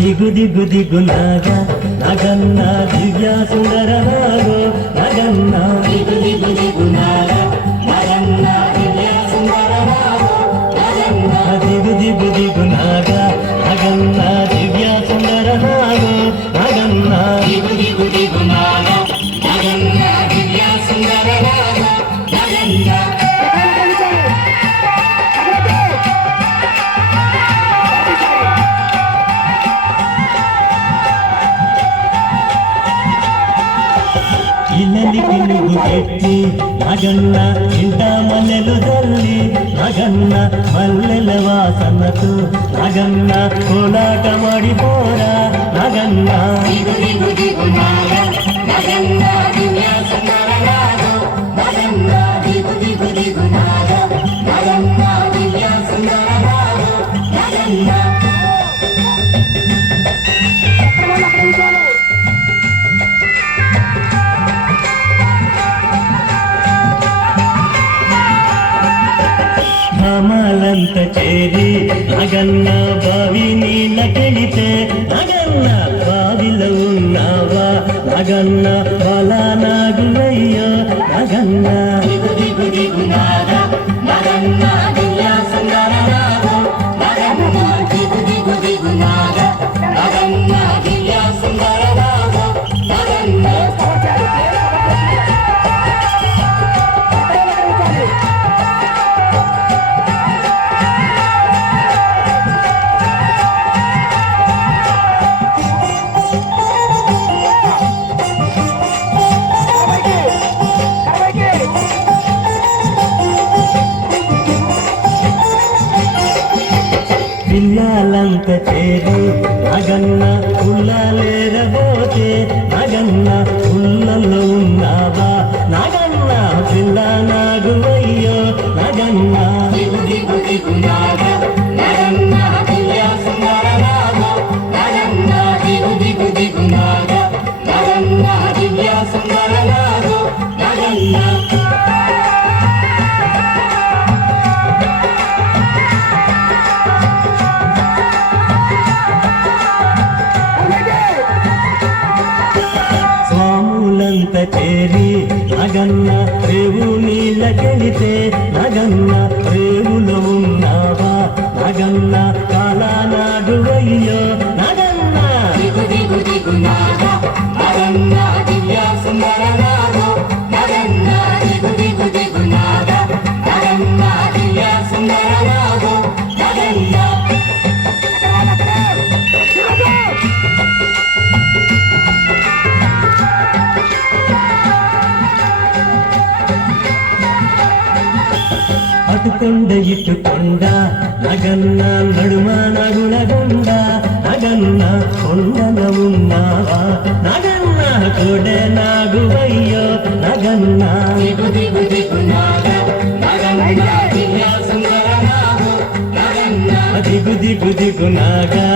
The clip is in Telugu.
దిగు దిగు దిగు నాగా నగన్న దివ్య సుందర నాగో నగన్న దిగు దిగు దిగు నాగా నగన్న దివ్య సుందర నాగో నగన్న దిగు దిగు దిగు నాగా నగన్న దివ్య సుందర నాగో నగన్న దిగు దిగు దిగు నాగా నగన్న దివ్య సుందర నాగో నగన్న ఇల్లలికి నువ్వు పెట్టి నగన్న ఇంట మల్లెలు జల్లి నగన్న మల్లెల వాసనతో నగన్న కోలాట మడిపోరా నగన్న దిగు దిగు దిగు నాగా నగన్న దివ్య సుందర నాగో నగన్న దిగు దిగు దిగు నాగా నగన్న దివ్య సుందర నాగో నగన్న గ్రామాలంత చేరి నగన్న బావి నీళ్ళకెళితే నగన్న బావిలో ఉన్నావా నగన్న బలానాగులయ్యో నగన్న దిగు దిగు దిగు నాగా నగన్న దివ్య సుందర నాగో నగన్న దిగు దిగు దిగు నాగా నగన్న దివ్య సుందర నాగో నగన్న పిల్లలంత చేరి నగన్న ఉల్లలేరబోతే నగన్న ఉల్లలో ఉన్నావా నగన్న పిల్ల నాగువయ్యో నగన్న దిగు దిగు దిగు నాగా నగన్న దివ్య సుందర నాగో నగన్న దిగు దిగు దిగు నాగా నగన్న దివ్య సుందర నాగో నగన్న స్వాములంత చేరి నగన్న రేవు నీళ్ళకెళితే నగన్న రేవులో ఉన్నావా నగన్న కాలానాడువయ్యో నగన్న దిగు దిగు దిగు నాగా నగన్న దివ్య సుందర నాగో నగన్న దిగు దిగు దిగు నాగా నగన్న దివ్య సుందర నాగో నగన్న అటుకొండ ఇటుకొండ నగన్న నడుమ నగులగొండ నగన్న కొండన ఉన్నావా నగన్న కోడె నాగువయ్యో నగన్న దిగు దిగు దిగు నాగా నగన్న దివ్య సుందర నాగో నగన్న దిగు దిగు దిగు నాగా